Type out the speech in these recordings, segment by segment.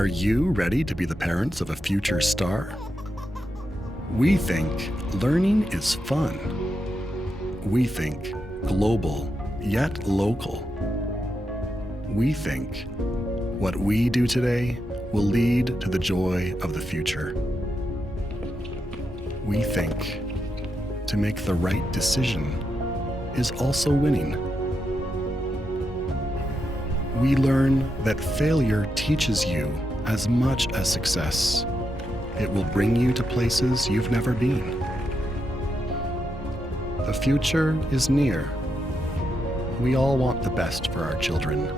Are you ready to be the parents of a future star? We think learning is fun. We think global yet local. We think what we do today will lead to the joy of the future. We think to make the right decision is also winning. We learn that failure teaches you as much as success. It will bring you to places you've never been. The future is near. We all want the best for our children.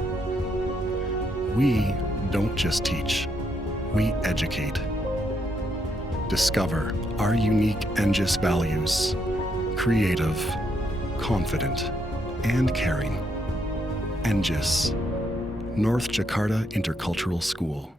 We don't just teach, we educate. Discover our unique NJIS values: creative, confident, and caring. NJIS, North Jakarta Intercultural School.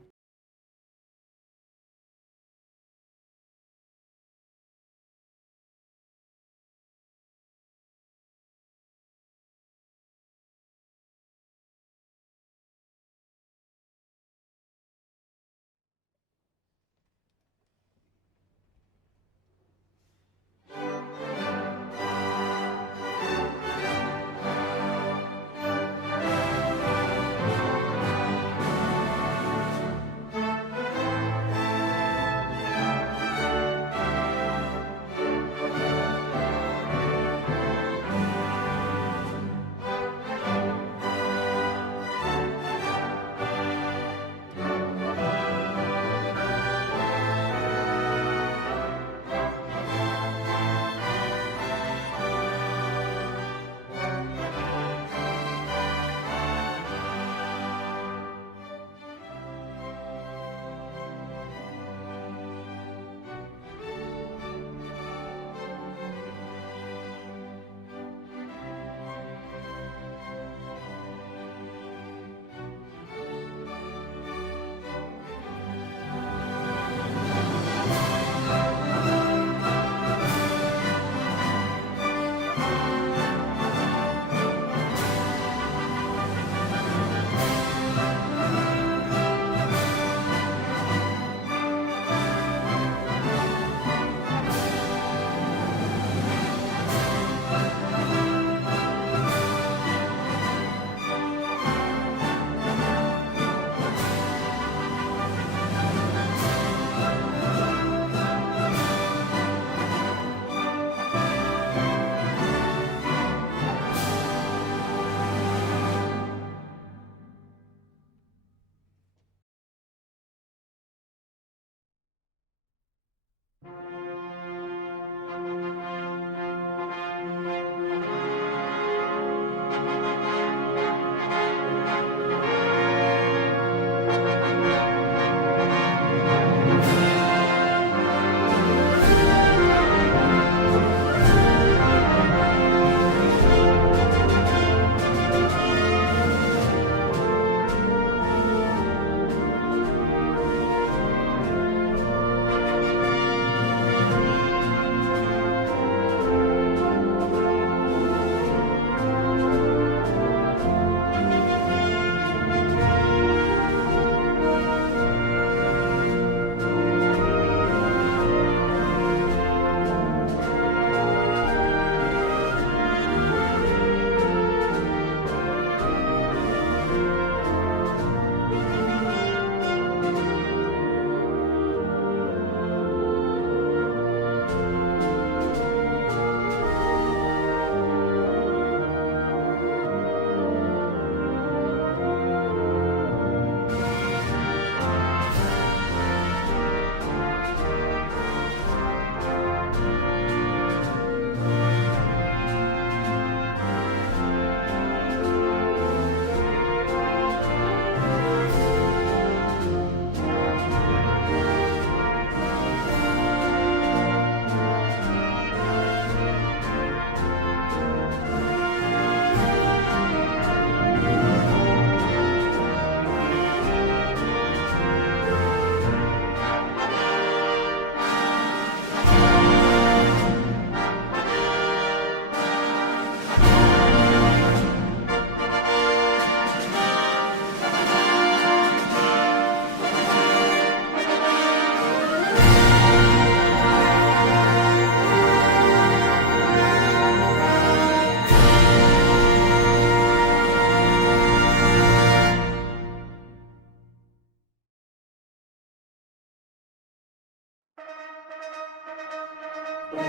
Good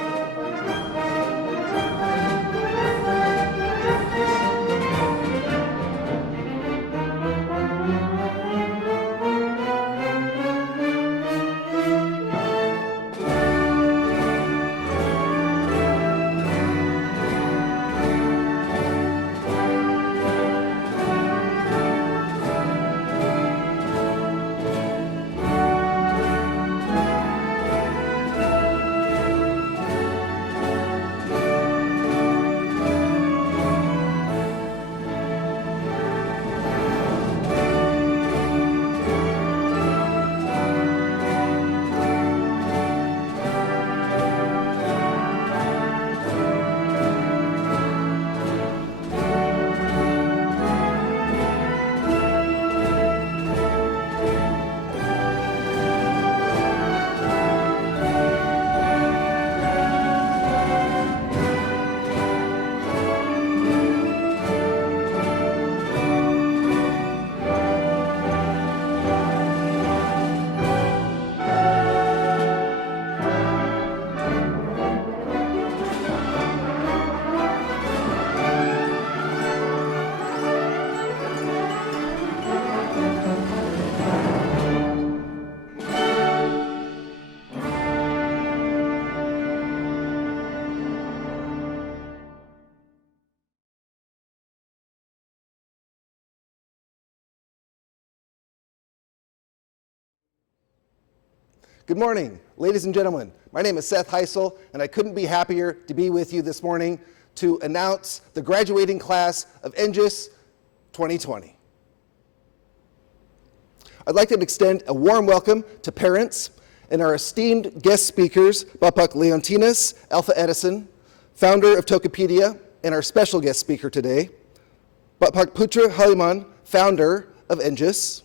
morning, ladies and gentlemen. My name is Seth Heisel, and I couldn't be happier to be with you this morning to announce the graduating class of NJIS 2020. I'd like to extend a warm welcome to parents and our esteemed guest speakers, Bapak Leontinas Alpha Edison, founder of Tokopedia, and our special guest speaker today, Bapak Putra Haliman, founder of NJIS,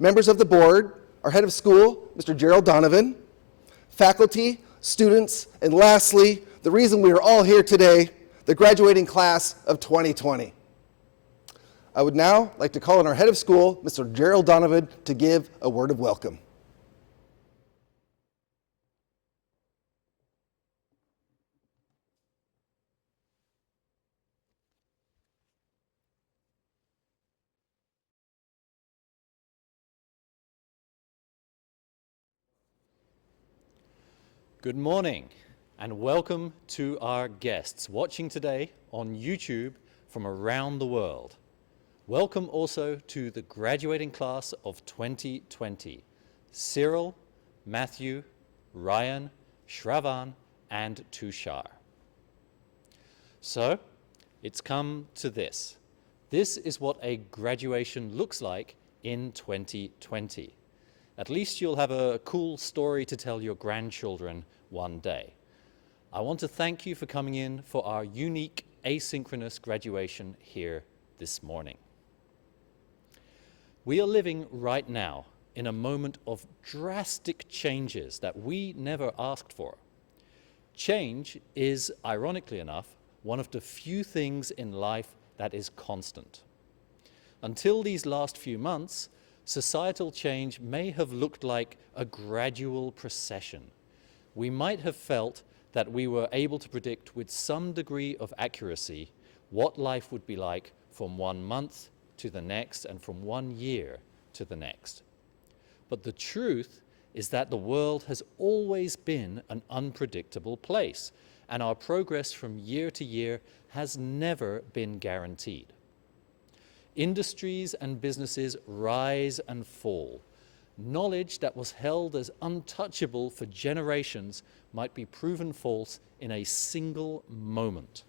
members of the board, our head of school, Mr. Gerald Donovan, faculty, students, and lastly, the reason we are all here today, the graduating class of 2020. I would now like to call on our head of school, Mr. Gerald Donovan, to give a word of welcome. Good morning and welcome to our guests watching today on YouTube from around the world. Welcome also to the graduating class of 2020, Cyril, Matthew, Ryan, Shravan, and Tushar. So, it's come to this. This is what a graduation looks like in 2020. At least you'll have a cool story to tell your grandchildren one day. I want to thank you for coming in for our unique asynchronous graduation here this morning. We are living right now in a moment of drastic changes that we never asked for. Change is, ironically enough, one of the few things in life that is constant. Until these last few months, societal change may have looked like a gradual procession. We might have felt that we were able to predict with some degree of accuracy what life would be like from 1 month to the next and from 1 year to the next. But the truth is that the world has always been an unpredictable place, and our progress from year to year has never been guaranteed. Industries and businesses rise and fall. Knowledge that was held as untouchable for generations might be proven false in a single moment.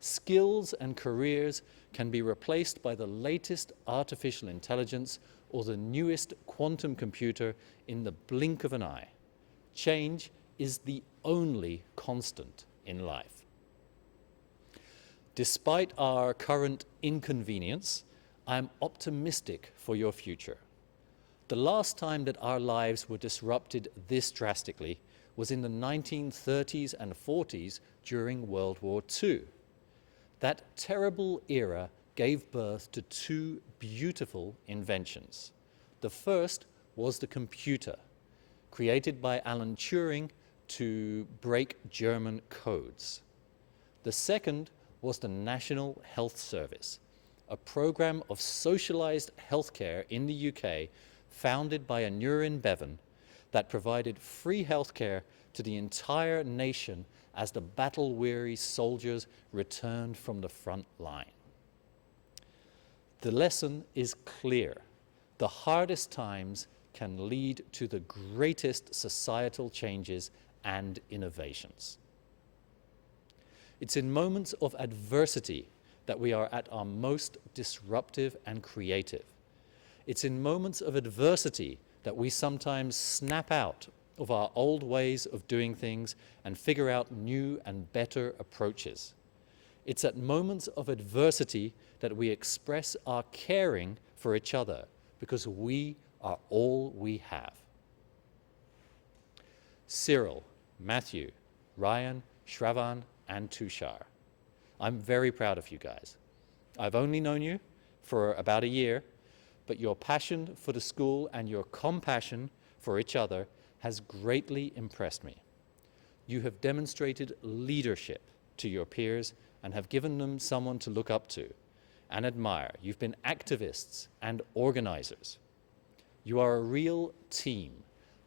Skills and careers can be replaced by the latest artificial intelligence or the newest quantum computer in the blink of an eye. Change is the only constant in life. Despite our current inconvenience, I'm optimistic for your future. The last time that our lives were disrupted this drastically was in the 1930s and 40s during World War II. That terrible era gave birth to two beautiful inventions. The first was the computer, created by Alan Turing to break German codes. The second was the National Health Service, a program of socialized healthcare in the UK founded by Aneurin Bevan that provided free healthcare to the entire nation as the battle-weary soldiers returned from the front line. The lesson is clear. The hardest times can lead to the greatest societal changes and innovations. It's in moments of adversity that we are at our most disruptive and creative. It's in moments of adversity that we sometimes snap out of our old ways of doing things and figure out new and better approaches. It's at moments of adversity that we express our caring for each other because we are all we have. Cyril, Matthew, Ryan, Shravan, and Tushar, I'm very proud of you guys. I've only known you for about a year, but your passion for the school and your compassion for each other has greatly impressed me. You have demonstrated leadership to your peers and have given them someone to look up to and admire. You've been activists and organizers. You are a real team,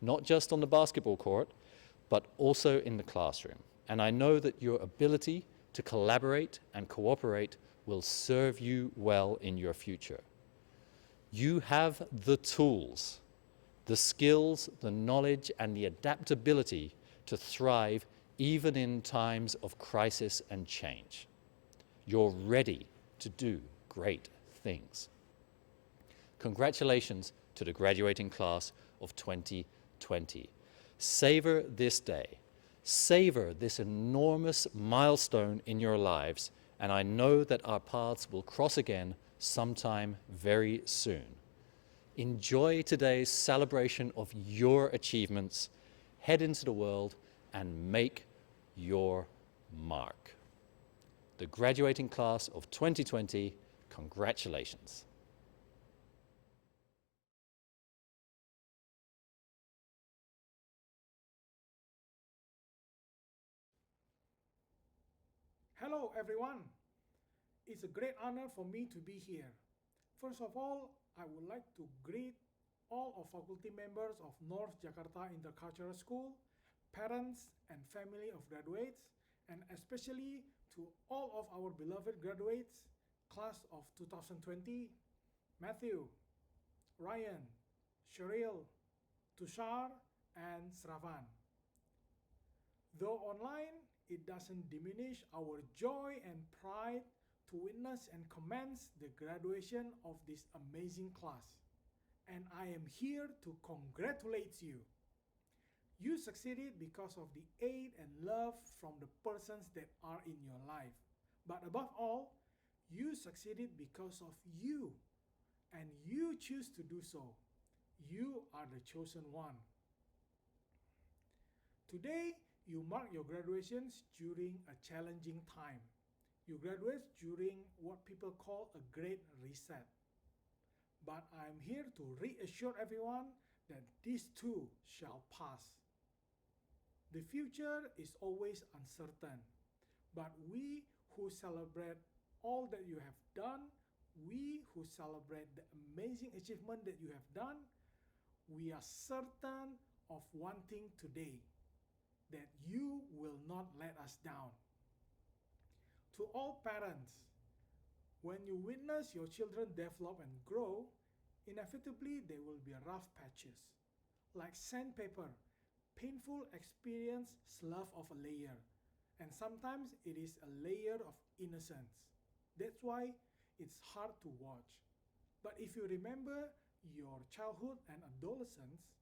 not just on the basketball court, but also in the classroom. And I know that your ability to collaborate and cooperate will serve you well in your future. You have the tools, the skills, the knowledge, and the adaptability to thrive even in times of crisis and change. You're ready to do great things. Congratulations to the graduating class of 2020. Savor this day. Savor this enormous milestone in your lives, and I know that our paths will cross again sometime very soon. Enjoy today's celebration of your achievements, head into the world, and make your mark. The graduating class of 2020, congratulations. Hello everyone. It's a great honor for me to be here. First of all, I would like to greet all of faculty members of North Jakarta Intercultural School, parents and family of graduates, and especially to all of our beloved graduates, class of 2020, Matthew, Ryan, Cheryl, Tushar, and Sravan. Though online, it doesn't diminish our joy and pride to witness and commence the graduation of this amazing class. And I am here to congratulate you. You succeeded because of the aid and love from the persons that are in your life. But above all, you succeeded because of you, and you choose to do so. You are the chosen one. Today, you mark your graduations during a challenging time. You graduate during what people call a great reset. But I'm here to reassure everyone that this too shall pass. The future is always uncertain, but we who celebrate all that you have done, we who celebrate the amazing achievement that you have done, we are certain of one thing today, that you will not let us down. To all parents, when you witness your children develop and grow, inevitably there will be rough patches. Like sandpaper, painful experience slough of a layer, and sometimes it is a layer of innocence. That's why it's hard to watch. But if you remember your childhood and adolescence,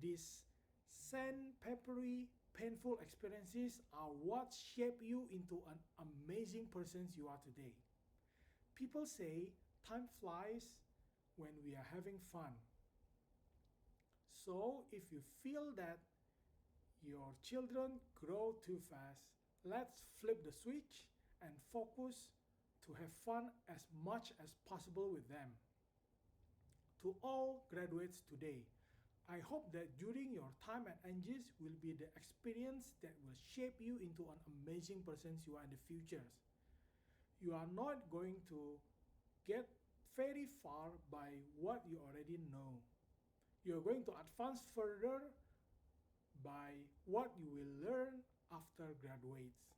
these sandpapery, painful experiences are what shape you into an amazing person you are today. People say time flies when we are having fun. So if you feel that your children grow too fast, let's flip the switch and focus to have fun as much as possible with them. To all graduates today, I hope that during your time at NJIS will be the experience that will shape you into an amazing person you are in the future. You are not going to get very far by what you already know. You are going to advance further by what you will learn after graduates.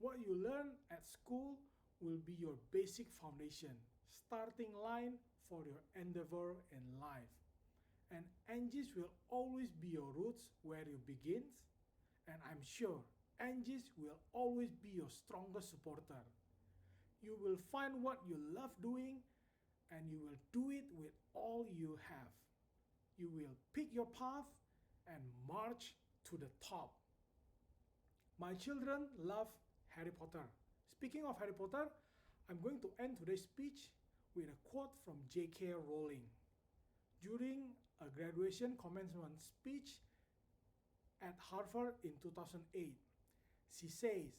What you learn at school will be your basic foundation, starting line for your endeavor in life. And NJIS will always be your roots where you begin, and I'm sure NJIS will always be your strongest supporter. You will find what you love doing and you will do it with all you have. You will pick your path and march to the top. My children love Harry Potter. Speaking of Harry Potter, I'm going to end today's speech with a quote from J.K. Rowling. During a graduation commencement speech at Harvard in 2008, she says,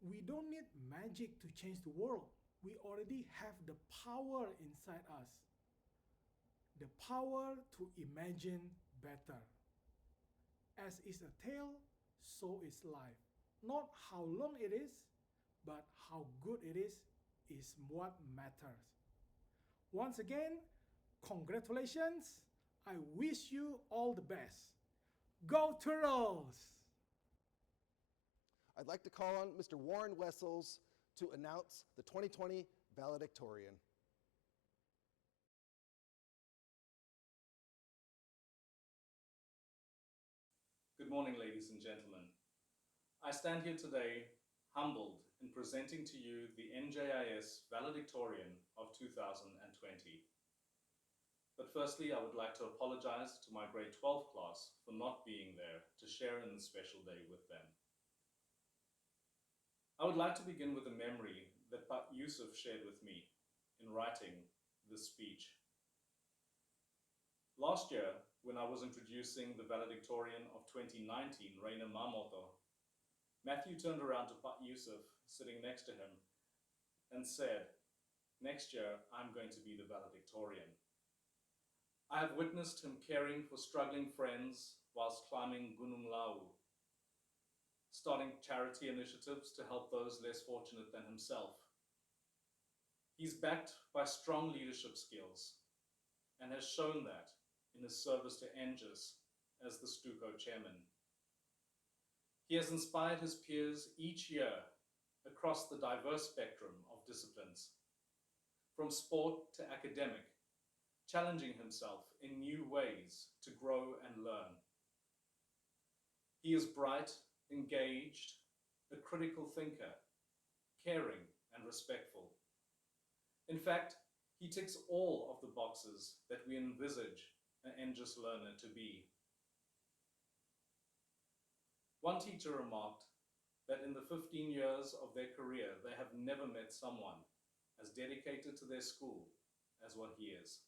"We don't need magic to change the world. We already have the power inside us. The power to imagine better. As is a tale, so is life. Not how long it is, but how good it is what matters." Once again, congratulations. I wish you all the best. Go Turtles! I'd like to call on Mr. Warren Wessels to announce the 2020 valedictorian. Good morning, ladies and gentlemen. I stand here today humbled in presenting to you the NJIS valedictorian of 2020. But firstly, I would like to apologize to my grade 12 class for not being there to share in this special day with them. I would like to begin with a memory that Pat Yusuf shared with me in writing this speech. Last year, when I was introducing the valedictorian of 2019, Reina Mamoto, Matthew turned around to Pat Yusuf sitting next to him and said, "Next year, I'm going to be the valedictorian." I have witnessed him caring for struggling friends whilst climbing Gunung Lawu, starting charity initiatives to help those less fortunate than himself. He's backed by strong leadership skills and has shown that in his service to NJIS as the Stuco chairman. He has inspired his peers each year across the diverse spectrum of disciplines, from sport to academic, challenging himself in new ways to grow and learn. He is bright, engaged, a critical thinker, caring and respectful. In fact, he ticks all of the boxes that we envisage an NJIS learner to be. One teacher remarked that in the 15 years of their career, they have never met someone as dedicated to their school as what he is.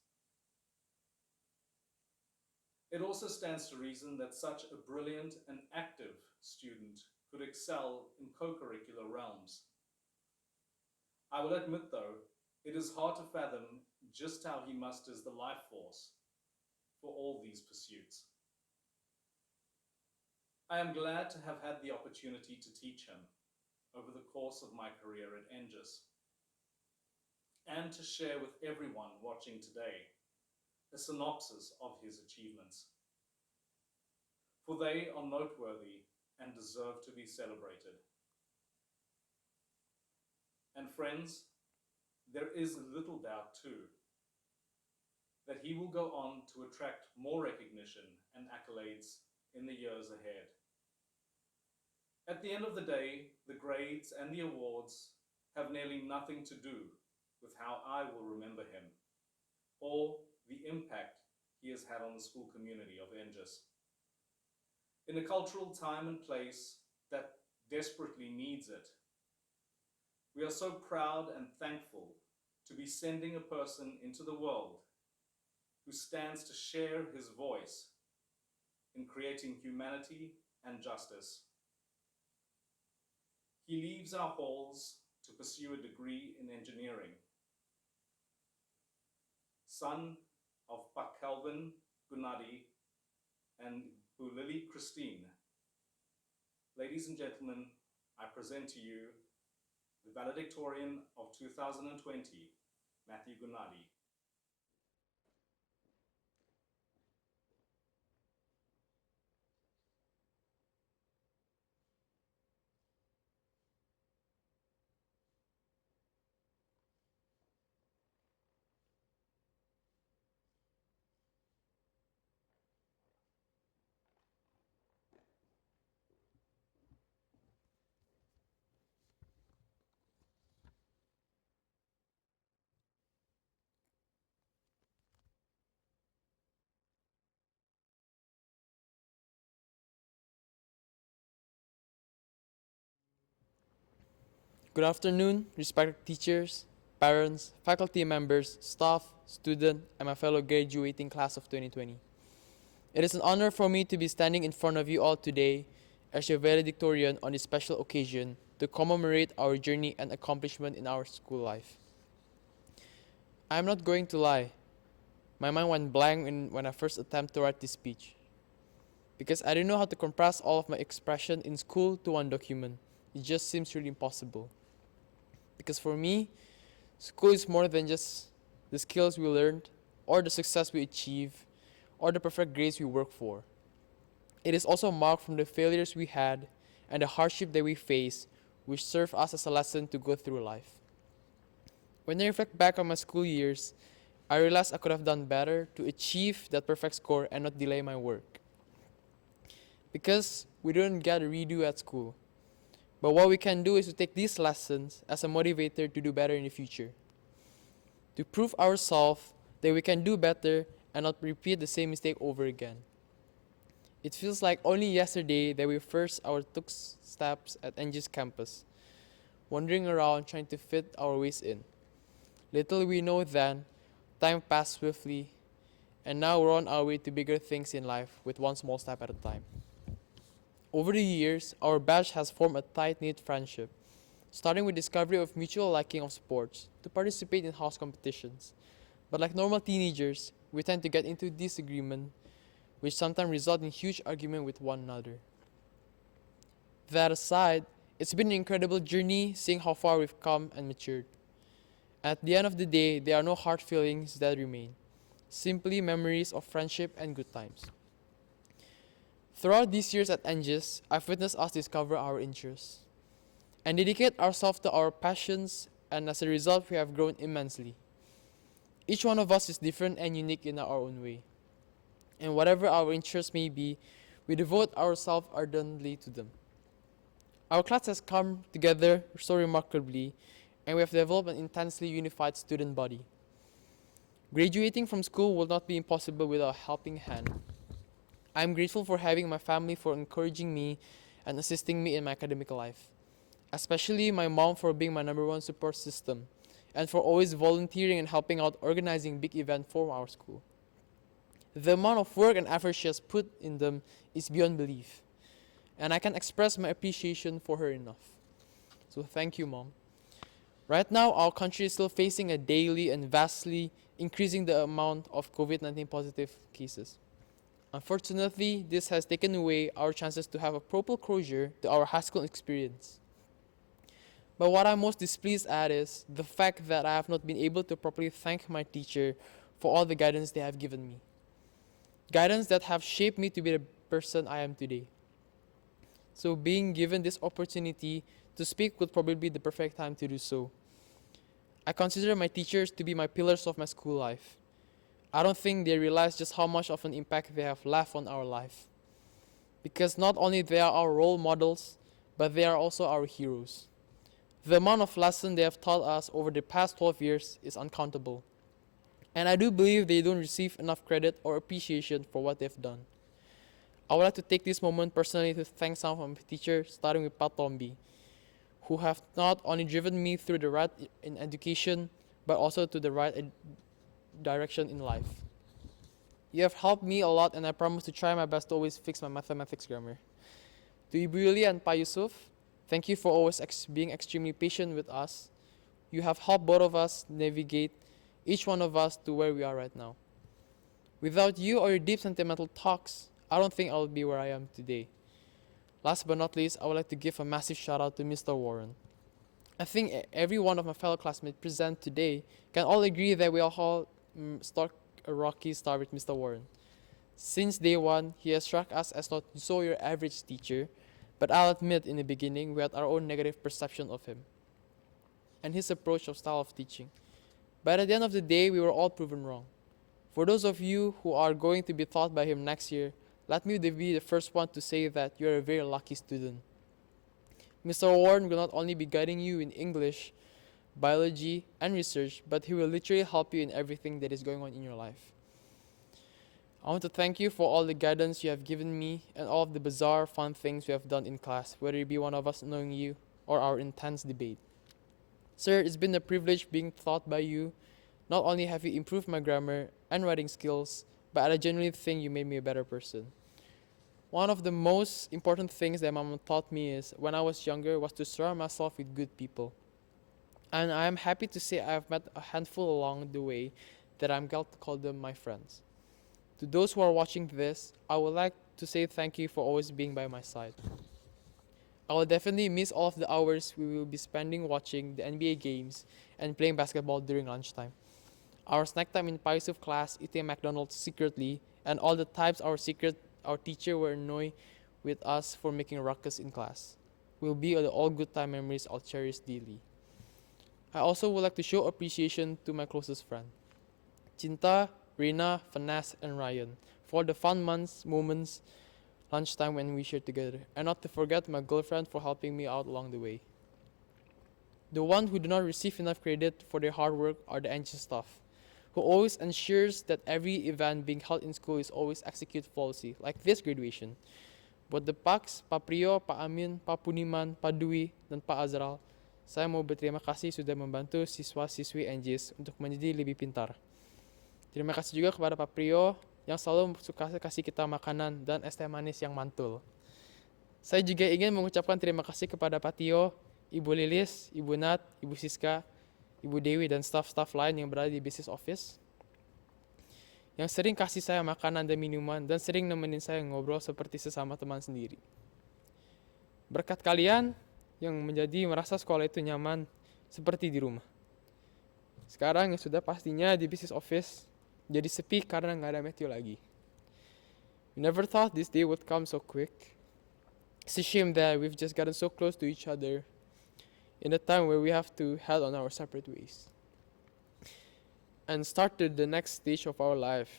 It also stands to reason that such a brilliant and active student could excel in co-curricular realms. I will admit, though, it is hard to fathom just how he musters the life force for all these pursuits. I am glad to have had the opportunity to teach him over the course of my career at NJIS and to share with everyone watching today a synopsis of his achievements, for they are noteworthy and deserve to be celebrated. And friends, there is little doubt too that he will go on to attract more recognition and accolades in the years ahead. At the end of the day, the grades and the awards have nearly nothing to do with how I will remember him or the impact he has had on the school community of NJIS. In a cultural time and place that desperately needs it, we are so proud and thankful to be sending a person into the world who stands to share his voice in creating humanity and justice. He leaves our halls to pursue a degree in engineering. Son of Pak Calvin Gunadi, and Bu Lily Christine. Ladies and gentlemen, I present to you the valedictorian of 2020, Matthew Gunadi. Good afternoon, respected teachers, parents, faculty members, staff, student, and my fellow graduating class of 2020. It is an honor for me to be standing in front of you all today as your valedictorian on this special occasion to commemorate our journey and accomplishment in our school life. I am not going to lie, my mind went blank when I first attempted to write this speech, because I didn't know how to compress all of my expression in school to one document. It just seems really impossible. Because for me, school is more than just the skills we learned, or the success we achieve, or the perfect grades we work for. It is also marked from the failures we had and the hardship that we face, which serve us as a lesson to go through life. When I reflect back on my school years, I realize I could have done better to achieve that perfect score and not delay my work. Because we didn't get a redo at school. But what we can do is to take these lessons as a motivator to do better in the future. To prove ourselves that we can do better and not repeat the same mistake over again. It feels like only yesterday that we first took steps at NJIS campus, wandering around trying to fit our ways in. Little we know then, time passed swiftly, and now we're on our way to bigger things in life with one small step at a time. Over the years, our batch has formed a tight-knit friendship, starting with discovery of mutual liking of sports to participate in house competitions. But like normal teenagers, we tend to get into disagreement, which sometimes result in huge argument with one another. That aside, it's been an incredible journey seeing how far we've come and matured. At the end of the day, there are no hard feelings that remain, simply memories of friendship and good times. Throughout these years at NJIS, I've witnessed us discover our interests and dedicate ourselves to our passions, and as a result, we have grown immensely. Each one of us is different and unique in our own way. And whatever our interests may be, we devote ourselves ardently to them. Our class has come together so remarkably, and we have developed an intensely unified student body. Graduating from school will not be impossible without a helping hand. I am grateful for having my family for encouraging me and assisting me in my academic life, especially my mom for being my number one support system and for always volunteering and helping out organizing big events for our school. The amount of work and effort she has put in them is beyond belief, and I can't express my appreciation for her enough. So thank you, Mom. Right now, our country is still facing a daily and vastly increasing the amount of COVID-19 positive cases. Unfortunately, this has taken away our chances to have a proper closure to our high school experience. But what I'm most displeased at is the fact that I have not been able to properly thank my teacher for all the guidance they have given me. Guidance that have shaped me to be the person I am today. So being given this opportunity to speak would probably be the perfect time to do so. I consider my teachers to be my pillars of my school life. I don't think they realize just how much of an impact they have left on our life. Because not only they are our role models, but they are also our heroes. The amount of lessons they have taught us over the past 12 years is uncountable. And I do believe they don't receive enough credit or appreciation for what they've done. I would like to take this moment personally to thank some of my teachers, starting with Pat Tombi, who have not only driven me through the right in education, but also to the right direction in life. You have helped me a lot, and I promise to try my best to always fix my mathematics grammar. To Ibu Yuli and Pa Yusuf, thank you for always being extremely patient with us. You have helped both of us navigate, each one of us, to where we are right now. Without you or your deep sentimental talks, I don't think I would be where I am today. Last but not least, I would like to give a massive shout out to Mr. Warren. I think every one of my fellow classmates present today can all agree that we all struck a rocky start with Mr. Warren. Since day one, he has struck us as not so your average teacher, but I'll admit in the beginning we had our own negative perception of him and his approach of style of teaching. But at the end of the day, we were all proven wrong. For those of you who are going to be taught by him next year, let me be the first one to say that you're a very lucky student. Mr. Warren will not only be guiding you in English, biology, and research, but he will literally help you in everything that is going on in your life. I want to thank you for all the guidance you have given me and all of the bizarre, fun things we have done in class, whether it be one of us knowing you or our intense debate. Sir, it's been a privilege being taught by you. Not only have you improved my grammar and writing skills, but I genuinely think you made me a better person. One of the most important things that Mama taught me is when I was younger was to surround myself with good people. And I am happy to say I have met a handful along the way that I'm glad to call them my friends. To those who are watching this, I would like to say thank you for always being by my side. I will definitely miss all of the hours we will be spending watching the NBA games and playing basketball during lunchtime. Our snack time in Paisuf class, eating McDonald's secretly, and all the times our teacher were annoyed with us for making a ruckus in class will be all good time memories I'll cherish daily. I also would like to show appreciation to my closest friend, Cinta, Reina, Finesse, and Ryan, for the fun moments, lunchtime when we shared together, and not to forget my girlfriend for helping me out along the way. The ones who do not receive enough credit for their hard work are the NJIS staff, who always ensures that every event being held in school is always executed flawlessly, like this graduation. Buat the Pax, Pak Priyo, Pak Amin, Pak Puniman, Pak Dwi, dan Pak Azral, saya mau berterima kasih sudah membantu siswa-siswi NJIS untuk menjadi lebih pintar. Terima kasih juga kepada Pak Priyo yang selalu suka kasih kita makanan dan es teh manis yang mantul. Saya juga ingin mengucapkan terima kasih kepada Pak Tio, Ibu Lilis, Ibu Nat, Ibu Siska, Ibu Dewi, dan staf-staf lain yang berada di business office yang sering kasih saya makanan dan minuman dan sering nemenin saya ngobrol seperti sesama teman sendiri. Berkat kalian yang menjadi merasa sekolah itu nyaman seperti di rumah. Sekarang yang sudah pastinya di business office jadi sepi karena nggak ada Matthew lagi. We never thought this day would come so quick. It's a shame that we've just gotten so close to each other in a time where we have to head on our separate ways and started the next stage of our life.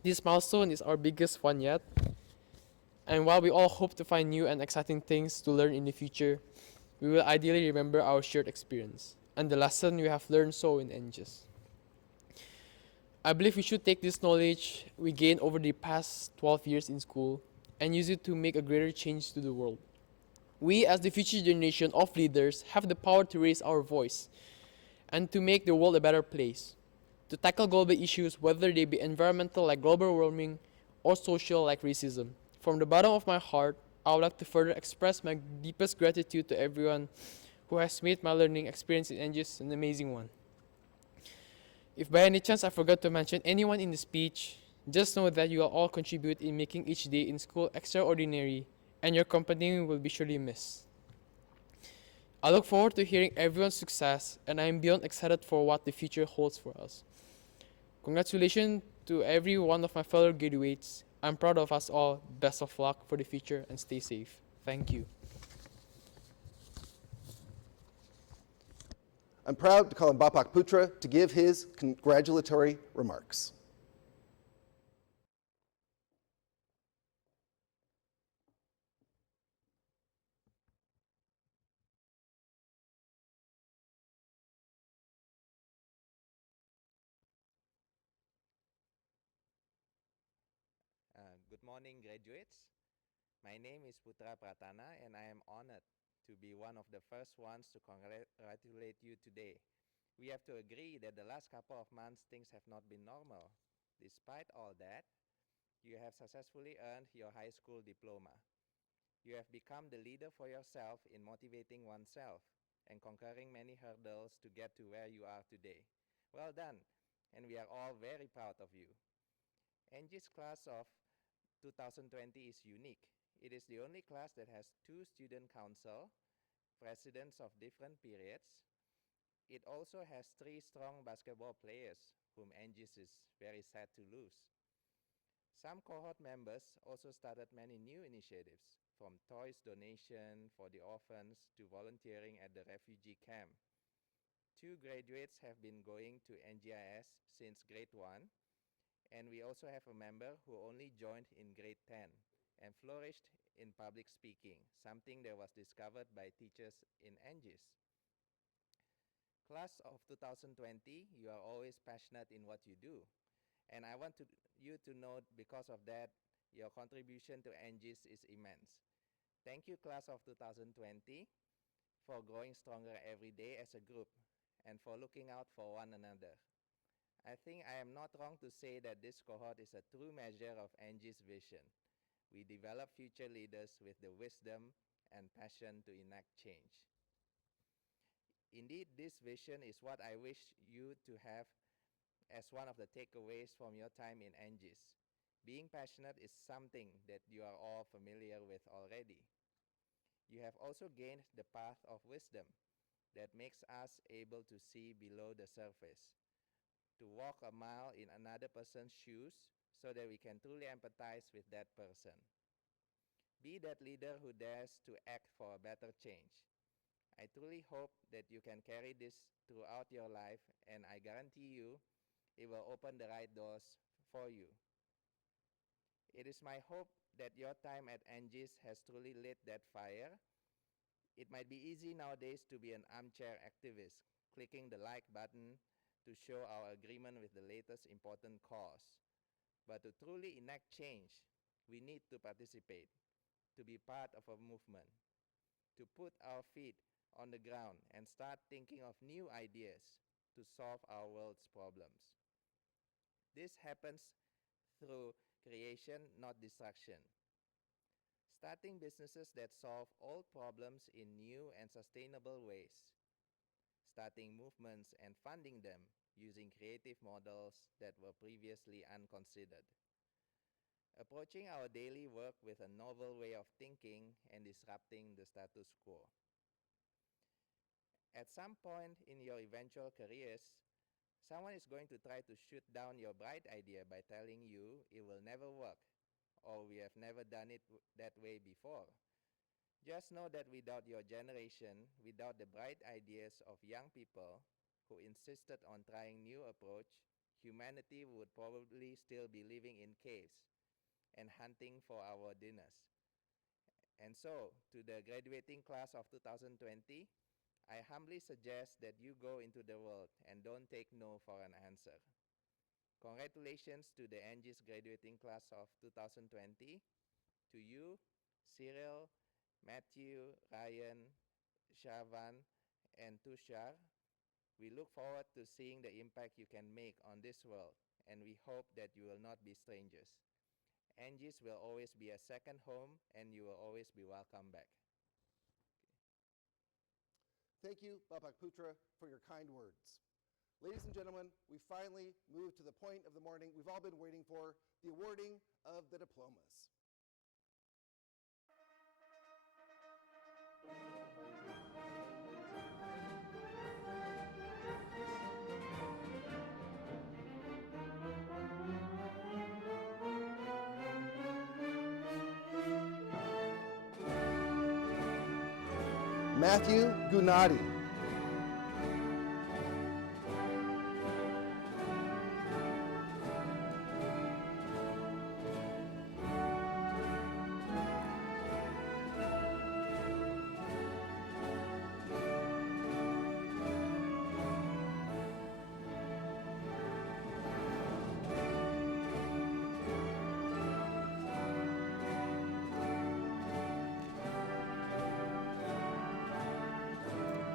This milestone is our biggest one yet, and while we all hope to find new and exciting things to learn in the future, we will ideally remember our shared experience and the lesson we have learned so in NJIS. I believe we should take this knowledge we gained over the past 12 years in school and use it to make a greater change to the world. We, as the future generation of leaders, have the power to raise our voice and to make the world a better place, to tackle global issues, whether they be environmental like global warming or social like racism. From the bottom of my heart, I would like to further express my deepest gratitude to everyone who has made my learning experience in NJIS an amazing one. If by any chance I forgot to mention anyone in the speech, just know that you will all contribute in making each day in school extraordinary, and your company will be surely missed. I look forward to hearing everyone's success, and I am beyond excited for what the future holds for us. Congratulations to every one of my fellow graduates. I'm proud of us all. Best of luck for the future and stay safe. Thank you. I'm proud to call on Bapak Putra to give his congratulatory remarks. Good morning, graduates. My name is Putra Pratana, and I am honored to be one of the first ones to congratulate you today. We have to agree that the last couple of months things have not been normal. Despite all that, you have successfully earned your high school diploma. You have become the leader for yourself in motivating oneself and conquering many hurdles to get to where you are today. Well done, and we are all very proud of you. NJIS class of 2020 is unique. It is the only class that has 2 student council, presidents of different periods. It also has 3 strong basketball players whom NJIS is very sad to lose. Some cohort members also started many new initiatives, from toys donation for the orphans to volunteering at the refugee camp. 2 graduates have been going to NJIS since grade 1, and we also have a member who only joined in grade 10 and flourished in public speaking, something that was discovered by teachers in NJIS. Class of 2020, you are always passionate in what you do. And I want you to know, because of that, your contribution to NJIS is immense. Thank you, class of 2020, for growing stronger every day as a group and for looking out for one another. I think I am not wrong to say that this cohort is a true measure of NJIS vision. We develop future leaders with the wisdom and passion to enact change. Indeed, this vision is what I wish you to have as one of the takeaways from your time in NJIS. Being passionate is something that you are all familiar with already. You have also gained the path of wisdom that makes us able to see below the surface, to walk a mile in another person's shoes so that we can truly empathize with that person. Be that leader who dares to act for a better change. I truly hope that you can carry this throughout your life, and I guarantee you it will open the right doors for you. It is my hope that your time at NJIS has truly lit that fire. It might be easy nowadays to be an armchair activist, clicking the like button to show our agreement with the latest important cause. But to truly enact change, we need to participate, to be part of a movement, to put our feet on the ground and start thinking of new ideas to solve our world's problems. This happens through creation, not destruction. Starting businesses that solve old problems in new and sustainable ways. Starting movements and funding them using creative models that were previously unconsidered. Approaching our daily work with a novel way of thinking and disrupting the status quo. At some point in your eventual careers, someone is going to try to shoot down your bright idea by telling you it will never work, or we have never done it that way before. Just know that without your generation, without the bright ideas of young people who insisted on trying new approach, humanity would probably still be living in caves and hunting for our dinners. And so, to the graduating class of 2020, I humbly suggest that you go into the world and don't take no for an answer. Congratulations to the NJIS graduating class of 2020. To you, Cyril, Matthew, Ryan, Shavan, and Tushar. We look forward to seeing the impact you can make on this world, and we hope that you will not be strangers. NJIS will always be a second home, and you will always be welcome back. Thank you, Bapak Putra, for your kind words. Ladies and gentlemen, we finally moved to the point of the morning we've all been waiting for, the awarding of the diplomas. Matthew Gunadi.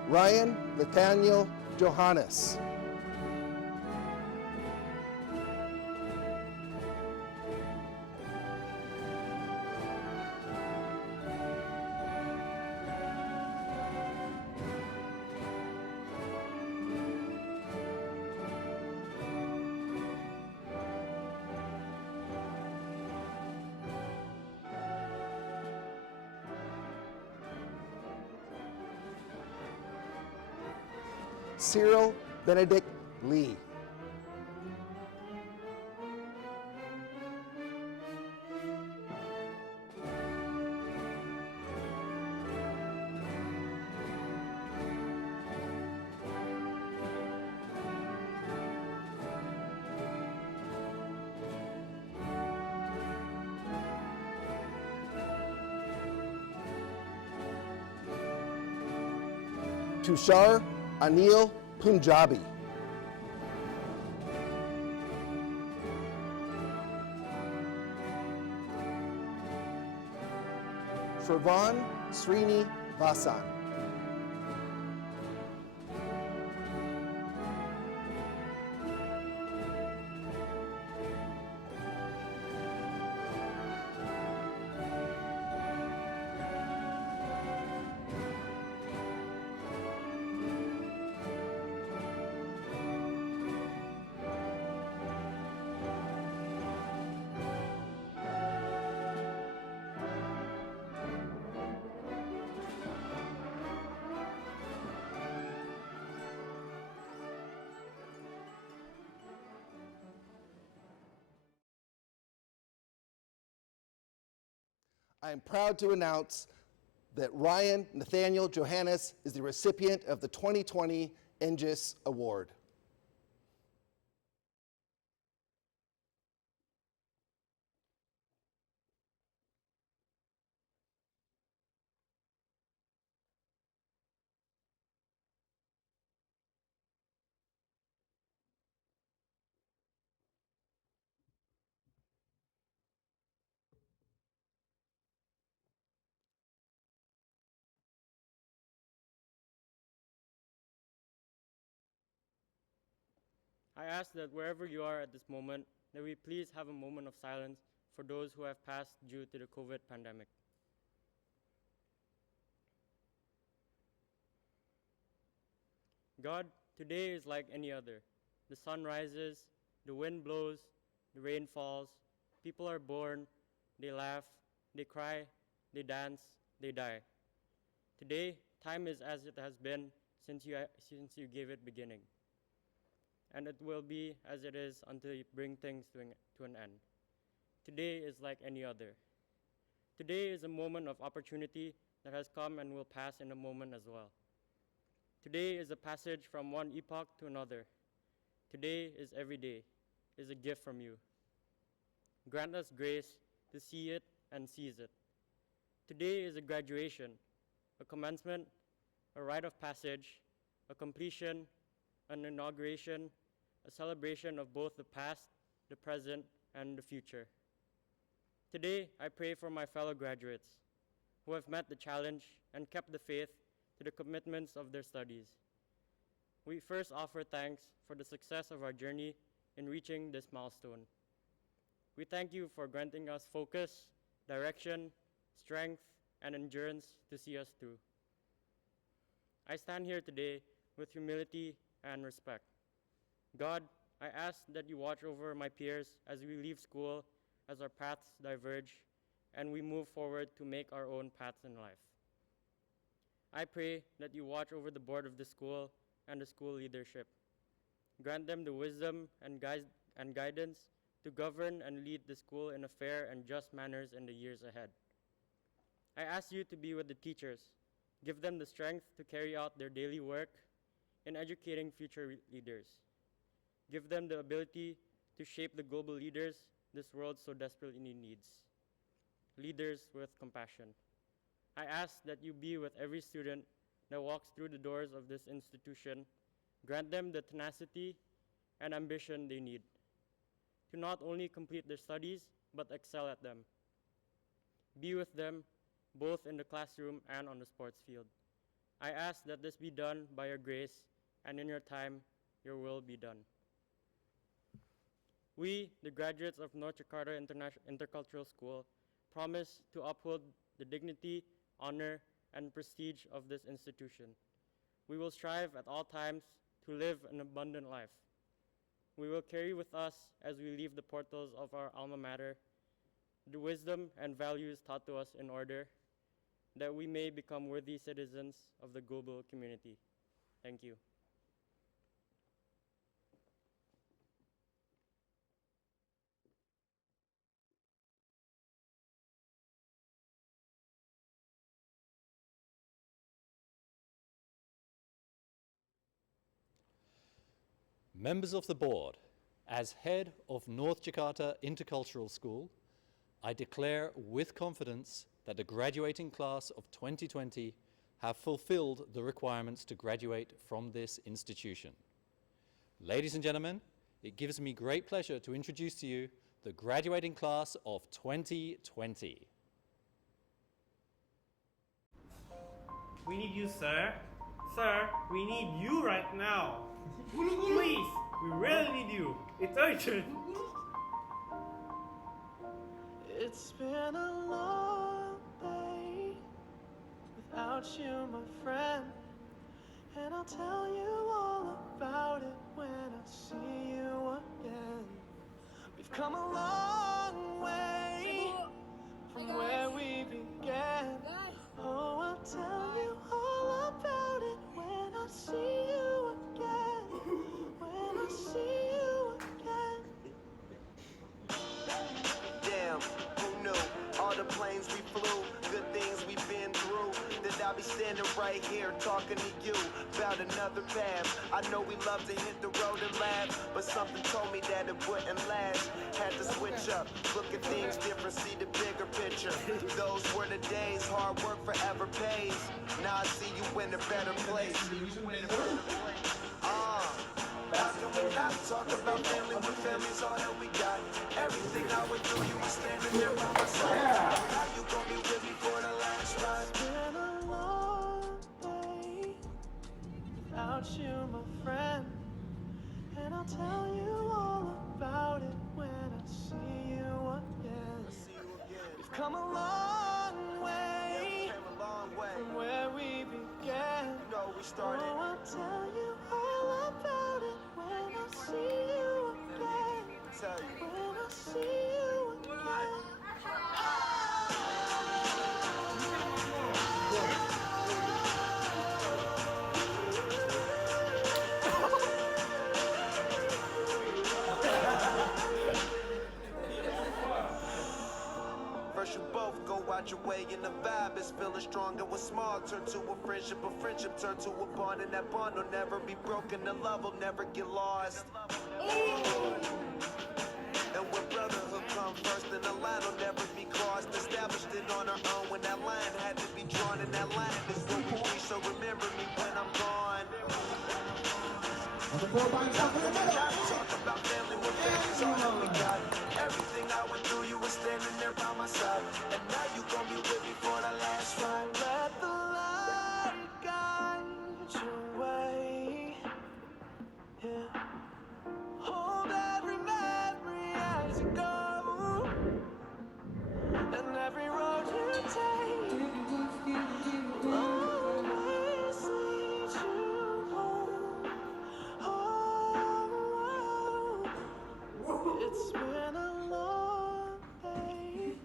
Ryan Nathaniel Johannes. Cyril Benedict Lee. Tushar Anil Punjabi. Shravan Srini Vasan. I am proud to announce that Ryan Nathaniel Johannes is the recipient of the 2020 NJIS Award. I ask that wherever you are at this moment, that we please have a moment of silence for those who have passed due to the COVID pandemic. God, today is like any other. The sun rises, the wind blows, the rain falls, people are born, they laugh, they cry, they dance, they die. Today, time is as it has been since you gave it beginning. And it will be as it is until you bring things to an end. Today is like any other. Today is a moment of opportunity that has come and will pass in a moment as well. Today is a passage from one epoch to another. Today is every day, is a gift from you. Grant us grace to see it and seize it. Today is a graduation, a commencement, a rite of passage, a completion, an inauguration, a celebration of both the past, the present, and the future. Today, I pray for my fellow graduates who have met the challenge and kept the faith to the commitments of their studies. We first offer thanks for the success of our journey in reaching this milestone. We thank you for granting us focus, direction, strength, and endurance to see us through. I stand here today with humility and respect. God, I ask that you watch over my peers as we leave school, as our paths diverge, and we move forward to make our own paths in life. I pray that you watch over the board of the school and the school leadership. Grant them the wisdom and guidance to govern and lead the school in a fair and just manners in the years ahead. I ask you to be with the teachers. Give them the strength to carry out their daily work in educating future leaders. Give them the ability to shape the global leaders this world so desperately needs. Leaders with compassion. I ask that you be with every student that walks through the doors of this institution. Grant them the tenacity and ambition they need to not only complete their studies, but excel at them. Be with them both in the classroom and on the sports field. I ask that this be done by your grace, and in your time, your will be done. We, the graduates of North Jakarta Intercultural School, promise to uphold the dignity, honor, and prestige of this institution. We will strive at all times to live an abundant life. We will carry with us, as we leave the portals of our alma mater, the wisdom and values taught to us in order that we may become worthy citizens of the global community. Thank you. Members of the board, as head of North Jakarta Intercultural School, I declare with confidence that the graduating class of 2020 have fulfilled the requirements to graduate from this institution. Ladies and gentlemen, it gives me great pleasure to introduce to you the graduating class of 2020. We need you, sir. Sir, we need you right now. Please, we really need you. It's urgent. It's been a long day without you, my friend. And I'll tell you all about it when I see you again. We've come a long way from where we began. Oh, I'll tell you all about it when I see you again. When I see you again. Damn, who knew? All the planes we flew, good things we've been through. That I'll be standing right here talking to you about another path. I know we love to hit the road and laugh, but something told me that it wouldn't last. Had to switch up, look at things different, see the bigger picture. Those were the days, hard work forever pays. Now I see you in a better place. How can we not talk about family when family's all that we got? Everything I went through, you were standing there by my side. Now you gon' be with me for the last ride. It's been a long day without you, my friend. And I'll tell you all about it when I see you again. We've come a long way from where we began. Oh, I'll tell you all about it when I see you again. When I see you again. First you both go out your way and the vibe is feeling stronger. What's small turn to a friendship turn to a bond, and that bond will never be broken. The love will never get lost. And when brotherhood comes first, then the line will never be crossed. Established it on our own when that line had to be drawn, and that line is what we reach. So remember me when I'm gone. Talk about family when family's all that we got. Everything I went through, you were standing there by my side. And now you gon' be with me for the last ride. Let the light guide your way. Yeah. Hold every memory as you go, and every road you take will always lead you home. Oh, it's been a long day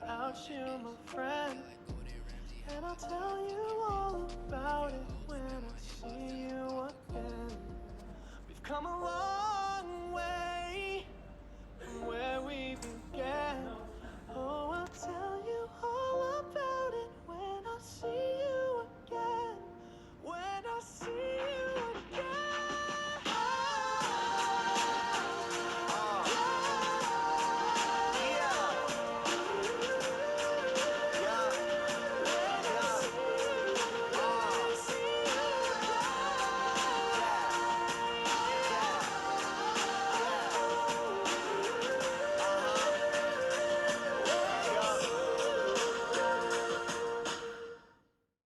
without you, my friend. And I'll tell you all about it when I see you again. We've come a long